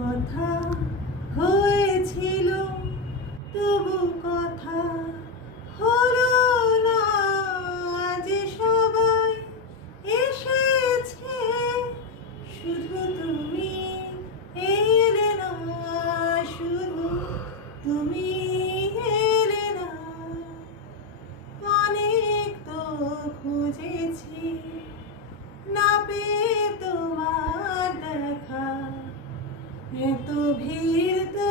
কথা হয়েছিল, তবু কথা হলো না। আজ সবাই এসেছে, শুধু তুমি এলে না, শুধু তুমি এলে না। অনেক তো খুঁজেছি, না পেয়ে তোমার দেখা, এত ভিড় তো